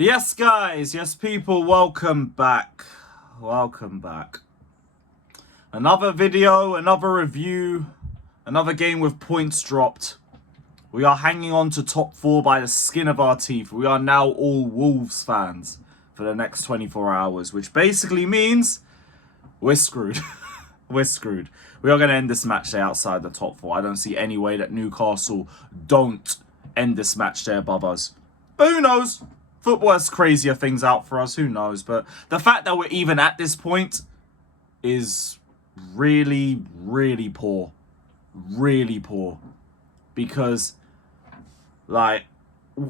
Yes, guys. Yes, people. Welcome back. Welcome back. Another video, another review, another game with points dropped. We are hanging on to top 4 by the skin of our teeth. We are now all Wolves fans for the next 24 hours, which basically means we're screwed. We're screwed. We are going to end this match day outside the top 4. I don't see any way that Newcastle don't end this match day above us. But who knows? Football has crazier things out for us. Who knows? But the fact that we're even at this point is really, really poor. Really poor. Because, like,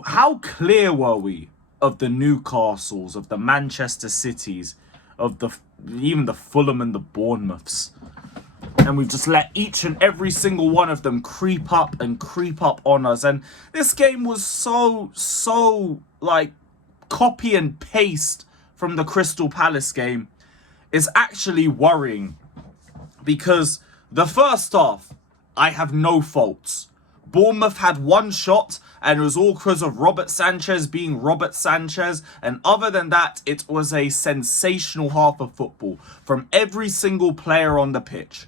how clear were we of the Newcastles, of the Manchester Cities, of even the Fulham and the Bournemouths? And we've just let each and every single one of them creep up on us. And this game was so, like, copy and paste from the Crystal Palace game. Is actually worrying. Because the first half, I have no faults. Bournemouth had one shot, and it was all because of Robert Sanchez being Robert Sanchez. And other than that, it was a sensational half of football from every single player on the pitch.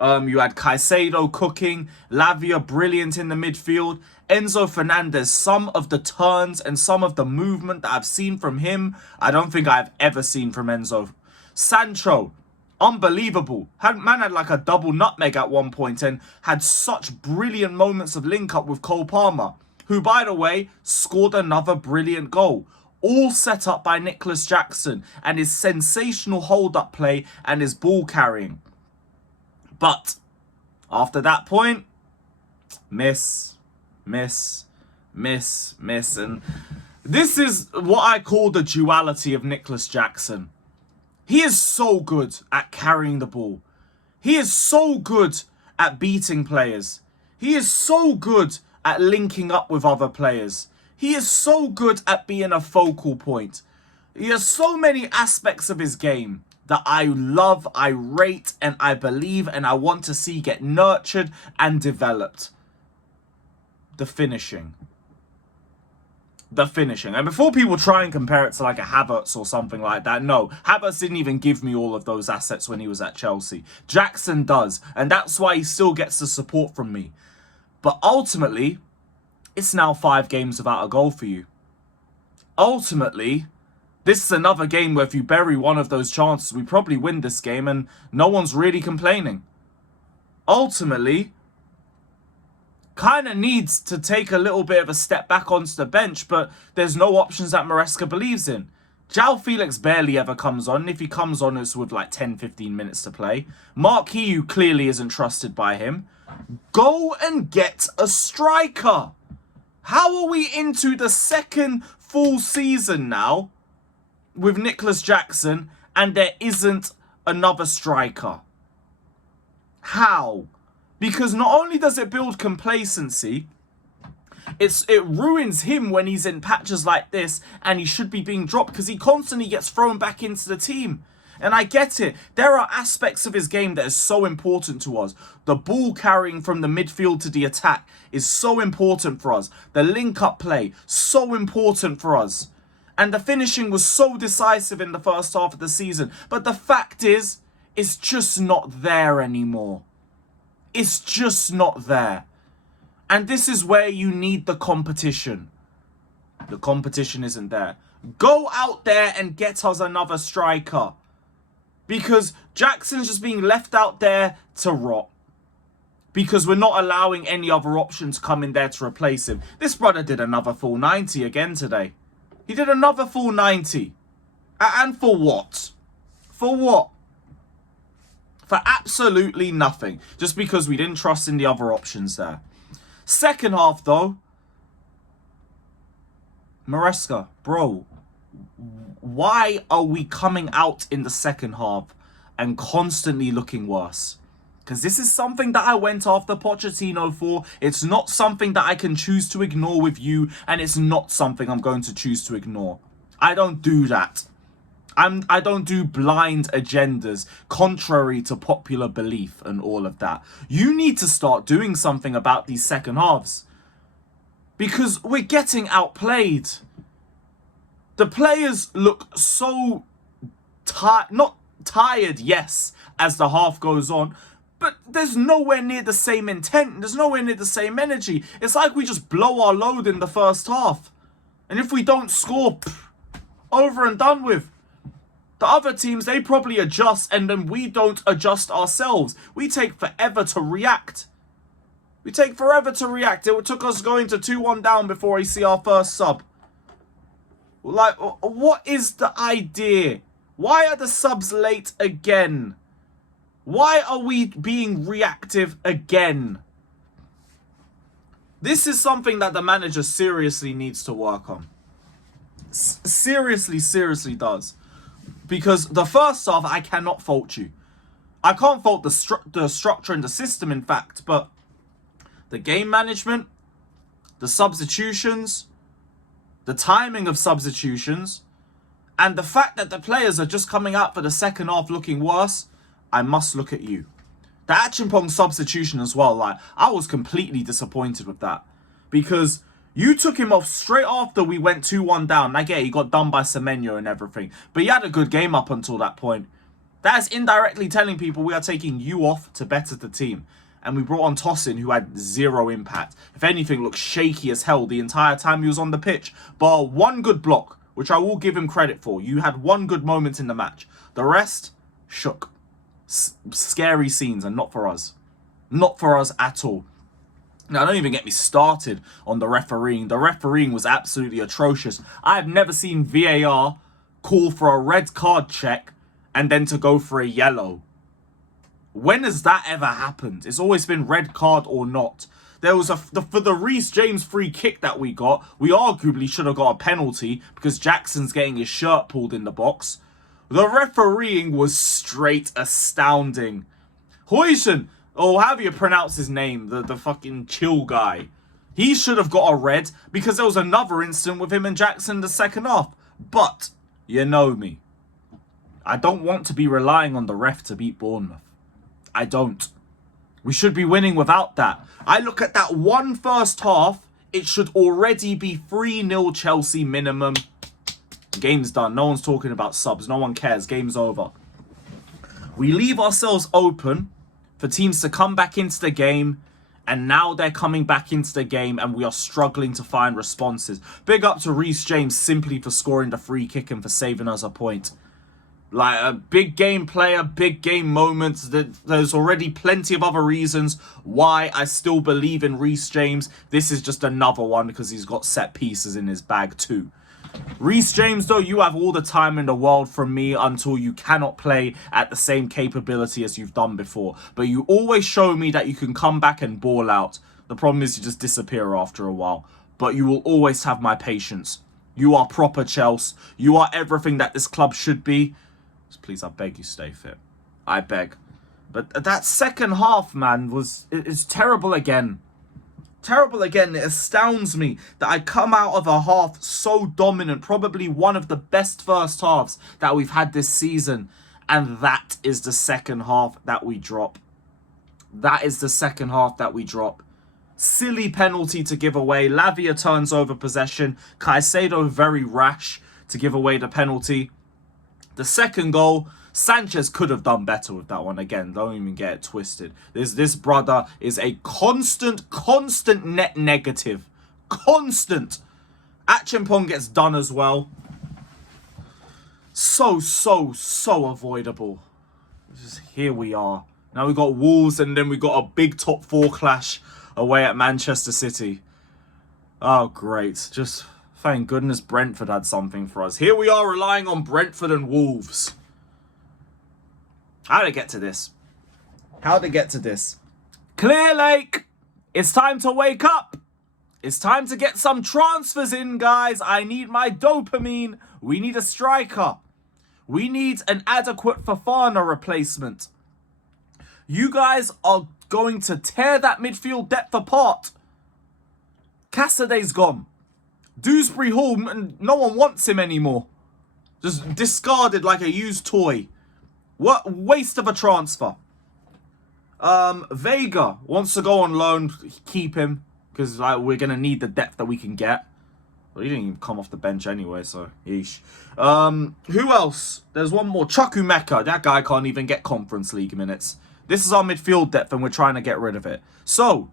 You had Caicedo cooking, Lavia brilliant in the midfield, Enzo Fernandez, some of the turns and some of the movement that I've seen from him, I don't think I've ever seen from Enzo. Sancho, unbelievable. Man had like a double nutmeg at one point and had such brilliant moments of link-up with Cole Palmer, who, by the way, scored another brilliant goal. All set up by Nicholas Jackson and his sensational hold-up play and his ball carrying. But after that point, miss. And this is what I call the duality of Nicholas Jackson. He is so good at carrying the ball. He is so good at beating players. He is so good at linking up with other players. He is so good at being a focal point. He has so many aspects of his game that I love, I rate, and I believe, and I want to see get nurtured and developed. The finishing. And before people try and compare it to like a Havertz or something like that, no. Havertz didn't even give me all of those assets when he was at Chelsea. Jackson does, and that's why he still gets the support from me. But ultimately, it's now 5 games without a goal for you. Ultimately, this is another game where if you bury one of those chances, we probably win this game and no one's really complaining. Ultimately, kind of needs to take a little bit of a step back onto the bench, but there's no options that Maresca believes in. João Felix barely ever comes on. If he comes on, it's with like 10-15 minutes to play. Mark Hugh clearly isn't trusted by him. Go and get a striker. How are we into the second full season now with Nicholas Jackson and there isn't another striker? How? Because not only does it build complacency, it ruins him when he's in patches like this and he should be being dropped because he constantly gets thrown back into the team. And I get it. There are aspects of his game that is so important to us. The ball carrying from the midfield to the attack is so important for us. The link-up play, so important for us. And the finishing was so decisive in the first half of the season. But the fact is, it's just not there anymore. It's just not there. And this is where you need the competition. The competition isn't there. Go out there and get us another striker. Because Jackson's just being left out there to rot. Because we're not allowing any other options come in there to replace him. This brother did another full 90 again today. He did another full 90. And for what? For what? For absolutely nothing. Just because we didn't trust in the other options there. Second half, though. Maresca, bro. Why are we coming out in the second half and constantly looking worse? Because this is something that I went after Pochettino for. It's not something that I can choose to ignore with you. And it's not something I'm going to choose to ignore. I don't do that. I don't do blind agendas contrary to popular belief and all of that. You need to start doing something about these second halves. Because we're getting outplayed. The players look so not tired, yes, as the half goes on, but there's nowhere near the same intent. There's nowhere near the same energy. It's like we just blow our load in the first half. And if we don't score, over and done with. The other teams, they probably adjust, and then we don't adjust ourselves. We take forever to react. It took us going to 2-1 down before we see our first sub. Like, what is the idea? Why are the subs late again? Why are we being reactive again? This is something that the manager seriously needs to work on. Seriously does. Because the first half, I cannot fault you. I can't fault the structure and the system, in fact, but the game management, the substitutions, the timing of substitutions, and the fact that the players are just coming out for the second half looking worse, I must look at you. The Achimpong substitution as well, like, I was completely disappointed with that. Because you took him off straight after we went 2-1 down. Like, yeah, he got done by Semenyo and everything. But he had a good game up until that point. That is indirectly telling people we are taking you off to better the team. And we brought on Tosin, who had zero impact. If anything, looked shaky as hell the entire time he was on the pitch. Bar one good block, which I will give him credit for. You had one good moment in the match. The rest, shook. Scary scenes, and not for us. Not for us at all. Now, don't even get me started on the refereeing. The refereeing was absolutely atrocious. I have never seen VAR call for a red card check and then to go for a yellow. When has that ever happened? It's always been red card or not. There was for the Reece James free kick that we got, we arguably should have got a penalty because Jackson's getting his shirt pulled in the box. The refereeing was straight astounding. Huijsen, or however you pronounce his name, the fucking chill guy. He should have got a red because there was another incident with him and Jackson in the second half. But, you know me. I don't want to be relying on the ref to beat Bournemouth. I don't. We should be winning without that. I look at that one first half, it should already be 3-0 Chelsea minimum. Game's done. No one's talking about subs. No one cares. Game's over. We leave ourselves open for teams to come back into the game, and now they're coming back into the game and we are struggling to find responses. Big up to Reece James simply for scoring the free kick and for saving us a point. Like, a big game player, big game moments. There's already plenty of other reasons why I still believe in Reece James. This is just another one because he's got set pieces in his bag too. Reece James, though, you have all the time in the world from me until you cannot play at the same capability as you've done before. But you always show me that you can come back and ball out. The problem is you just disappear after a while. But you will always have my patience. You are proper Chelsea. You are everything that this club should be. Please, I beg you, stay fit. I beg. But that second half, man, it's terrible again. Terrible again. It astounds me that I come out of a half so dominant, probably one of the best first halves that we've had this season, and that is the second half that we drop. That is the second half that we drop. Silly penalty to give away. Lavia turns over possession. Caicedo very rash to give away the penalty. The second goal, Sanchez could have done better with that one. Again, don't even get it twisted. This brother is a constant net negative. Constant. Achimpong gets done as well. So avoidable. Just here we are. Now we got Wolves and then we got a big top 4 clash away at Manchester City. Oh, great. Just thank goodness Brentford had something for us. Here we are relying on Brentford and Wolves. How'd it get to this? How'd it get to this? Clear Lake! It's time to wake up! It's time to get some transfers in, guys. I need my dopamine. We need a striker. We need an adequate Fofana replacement. You guys are going to tear that midfield depth apart. Cassaday's gone. Dewsbury Hall, and no one wants him anymore. Just discarded like a used toy. What waste of a transfer. Vega wants to go on loan. Keep him. Because like, we're going to need the depth that we can get. Well, he didn't even come off the bench anyway, so yeesh. Who else? There's one more. Chukwuemeka. That guy can't even get Conference League minutes. This is our midfield depth, and we're trying to get rid of it. So,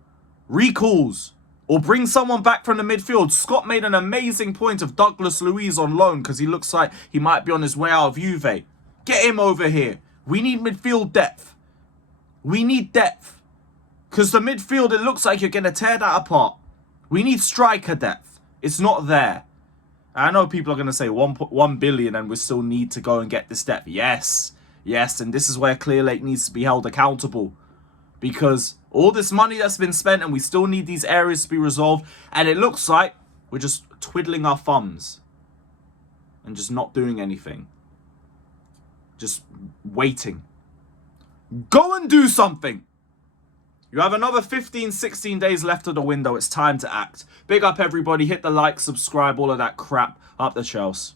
recalls. Or bring someone back from the midfield. Scott made an amazing point of Douglas Luiz on loan because he looks like he might be on his way out of Juve. Get him over here. We need midfield depth. We need depth. Because the midfield, it looks like you're going to tear that apart. We need striker depth. It's not there. I know people are going to say 1 billion and we still need to go and get this depth. Yes. Yes, and this is where Clearlake needs to be held accountable. Because all this money that's been spent and we still need these areas to be resolved. And it looks like we're just twiddling our thumbs. And just not doing anything. Just waiting. Go and do something. You have another 15, 16 days left of the window. It's time to act. Big up everybody. Hit the like, subscribe, all of that crap. Up the Chelsea.